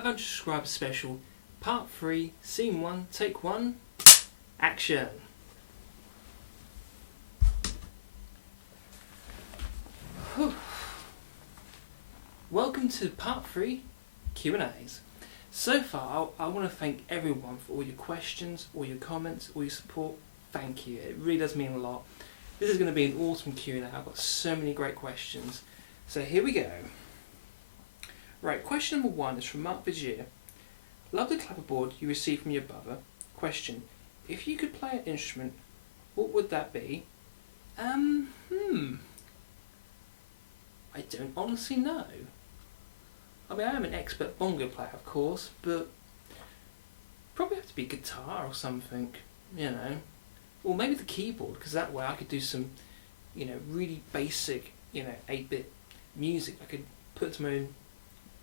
My 500 subscribers special, part 3, scene 1, take 1, action. Whew. Welcome to part 3 Q&As. So far, I want to thank everyone for all your questions, all your comments, all your support. Thank you. It really does mean a lot. This is going to be an awesome Q&A. I've got so many great questions. So here we go. Right, question number 1 is from Mark Vigier. Love the clapperboard you received from your brother. Question, if you could play an instrument, what would that be? I don't honestly know. I mean, I am an expert bongo player, of course, but probably have to be guitar or something, you know. Or maybe the keyboard, because that way I could do some, you know, really basic, 8-bit music I could put into my own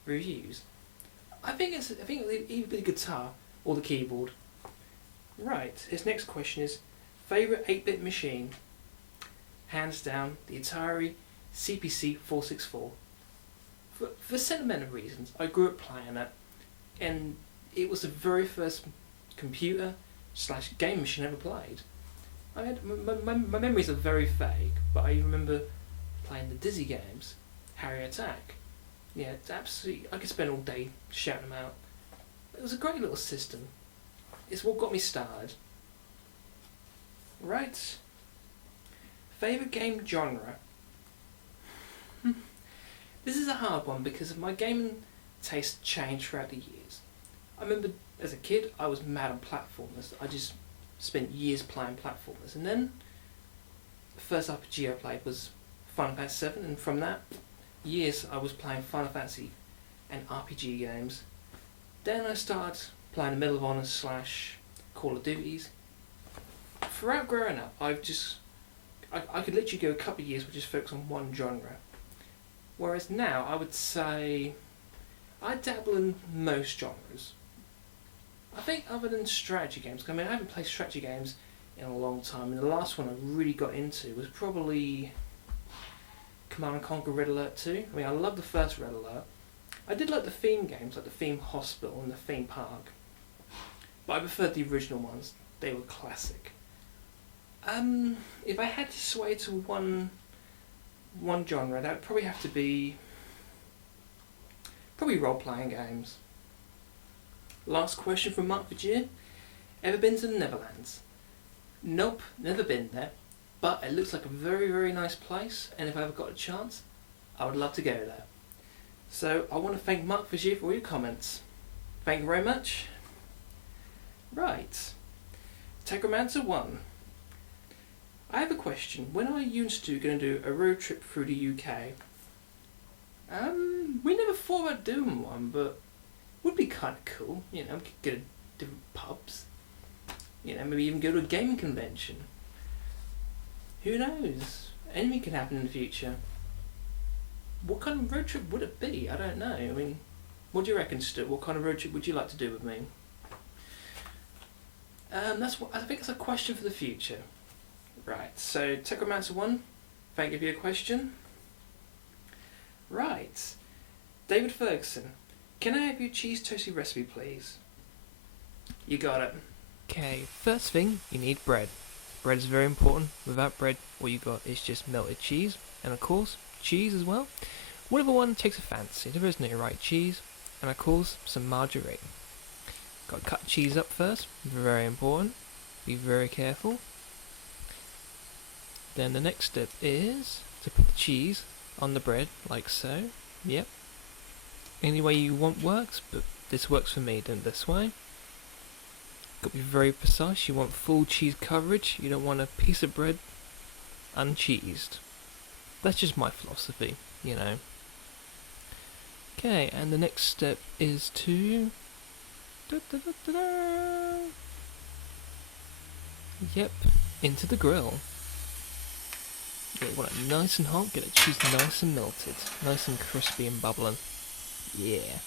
reviews. I think it'll either be the guitar or the keyboard. Right, his next question is, favourite 8-bit machine? Hands down, the Atari CPC 464. For sentimental reasons, I grew up playing it, and it was the very first computer/game machine I ever played. I had, my memories are very vague, but I remember playing the Dizzy games, Harrier Attack. Yeah, it's absolutely, I could spend all day shouting them out. It was a great little system. It's what got me started. Right. Favourite game genre? This is a hard one because my gaming taste changed throughout the years. I remember as a kid I was mad on platformers. I just spent years playing platformers, and then the first RPG I played was Final Fantasy VII, and from that years I was playing Final Fantasy and RPG games. Then I started playing Medal of Honor / Call of Duties. Throughout growing up, I could literally go a couple of years with just focus on one genre. Whereas now, I would say I dabble in most genres. I think other than strategy games, I mean I haven't played strategy games in a long time, and the last one I really got into was probably Command & Conquer Red Alert 2. I mean I love the first Red Alert. I did like the theme games, like the theme hospital and the theme park. But I preferred the original ones. They were classic. If I had to sway to one genre, that would probably have to be role-playing games. Last question from Mark Vigier. Ever been to the Netherlands? Nope, never been there, but it looks like a very, very nice place, and if I ever got a chance, I would love to go there. So I want to thank Mark Vigier for all your comments. Thank you very much. Right. Tegromancer 1. I have a question. When are you and Stu going to do a road trip through the UK? We never thought about doing one, but it would be kind of cool. You know, we could go to different pubs. You know, maybe even go to a gaming convention. Who knows? Anything can happen in the future. What kind of road trip would it be? I don't know. I mean, what do you reckon, Stu? What kind of road trip would you like to do with me? I think that's a question for the future. Right, so Techomancer 1, thank you for your question. Right, David Ferguson, can I have your cheese toastie recipe, please? You got it. Okay, first thing, you need bread. Bread is very important. Without bread, all you got is just melted cheese, and of course, cheese as well. Whatever one takes a fancy. There is no right cheese, and of course, some margarine. Got to cut cheese up first, very important. Be very careful. Then the next step is to put the cheese on the bread, like so. Yep. Any way you want works, but this works for me, then this way. Got to be very precise. You want full cheese coverage. You don't want a piece of bread uncheesed. That's just my philosophy, you know. Okay, and the next step is to... Yep, into the grill. Want it nice and hot, get the cheese nice and melted, nice and crispy and bubbling. Yeah.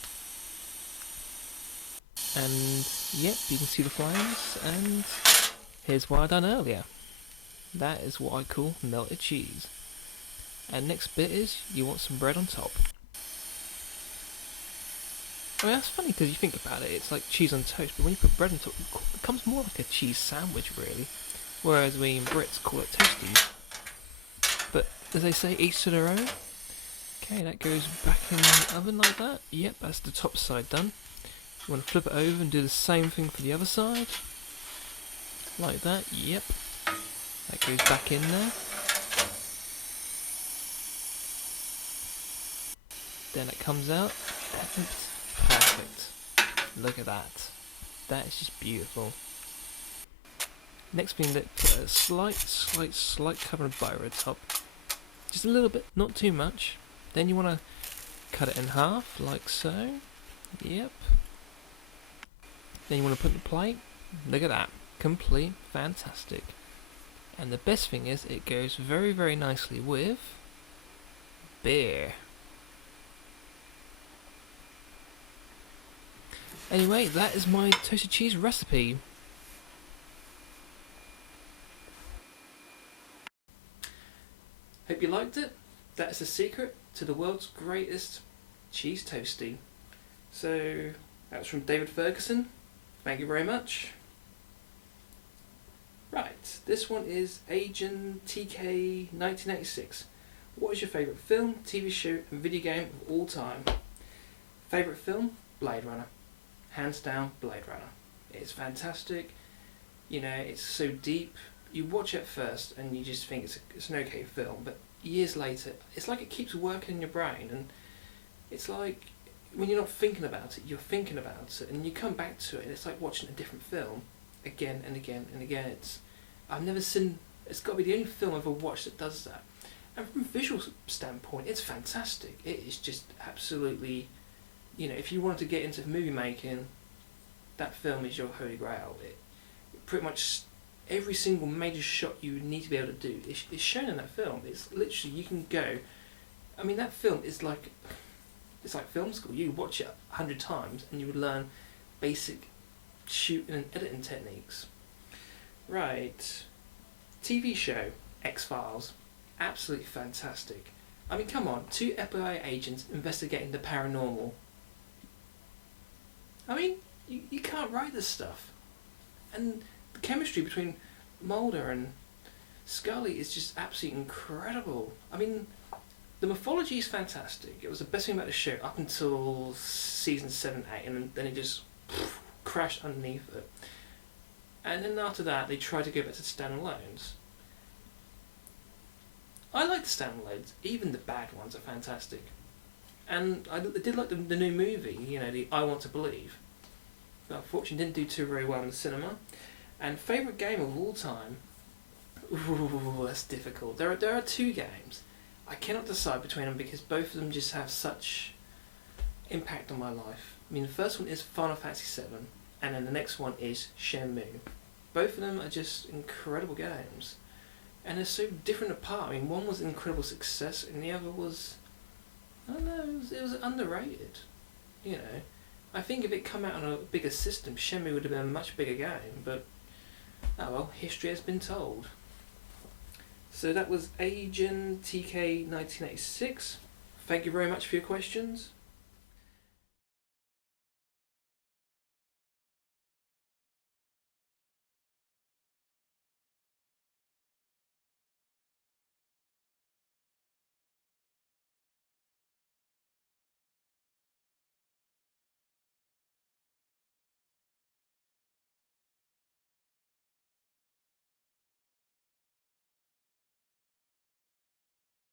And yep, you can see the flames, and here's what I done earlier. That is what I call melted cheese. And next bit is, you want some bread on top. I mean, that's funny because you think about it, it's like cheese on toast, but when you put bread on top, it becomes more like a cheese sandwich, really. Whereas we in Brits call it toasties. But as they say, each to their own. Okay, that goes back in the oven like that. Yep, that's the top side done. You want to flip it over and do the same thing for the other side. Like that, yep. That goes back in there. Then it comes out. Perfect. Look at that. That is just beautiful. Next thing, that put a slight cover of butter on top. Just a little bit, not too much. Then you want to cut it in half, like so. Yep. Then you want to put it in the plate. Look at that. Complete. Fantastic. And the best thing is, it goes very, very nicely with beer. Anyway, that is my toasted cheese recipe. Hope you liked it. That is the secret to the world's greatest cheese toastie. So, that was from David Ferguson. Thank you very much. Right, this one is Agent TK 1986. What is your favourite film, TV show and video game of all time? Favourite film? Blade Runner. Hands down, Blade Runner. It's fantastic. You know, it's so deep. You watch it first and you just think it's an okay film, but years later, it's like it keeps working in your brain, and it's like when you're not thinking about it, you're thinking about it, and you come back to it, and it's like watching a different film again and again and again. I've never seen. It's got to be the only film I've ever watched that does that. And from a visual standpoint, it's fantastic. It is just absolutely, you know, if you wanted to get into movie making, that film is your holy grail. It pretty much every single major shot you need to be able to do is shown in that film. It's literally, you can go. I mean, that film is like, it's like film school. You watch it 100 times and you would learn basic shooting and editing techniques. Right. TV show, X-Files. Absolutely fantastic. I mean, come on, 2 FBI agents investigating the paranormal. I mean, you can't write this stuff. And the chemistry between Mulder and Scully is just absolutely incredible. I mean, the mythology is fantastic. It was the best thing about the show up until season 7, 8, and then it just crashed underneath it. And then after that, they tried to go back to standalones. I like the standalones. Even the bad ones are fantastic. And I did like the new movie, you know, the I Want to Believe. But unfortunately didn't do too very well in the cinema. And favourite game of all time? Ooh, that's difficult. There are 2 games. I cannot decide between them because both of them just have such impact on my life. I mean, the first one is Final Fantasy VII, and then the next one is Shenmue. Both of them are just incredible games. And they're so different apart. I mean, one was an incredible success, and the other was, I don't know, it was underrated. You know, I think if it come out on a bigger system, Shenmue would have been a much bigger game, but, oh well, history has been told. So that was Agent TK 1986. Thank you very much for your questions.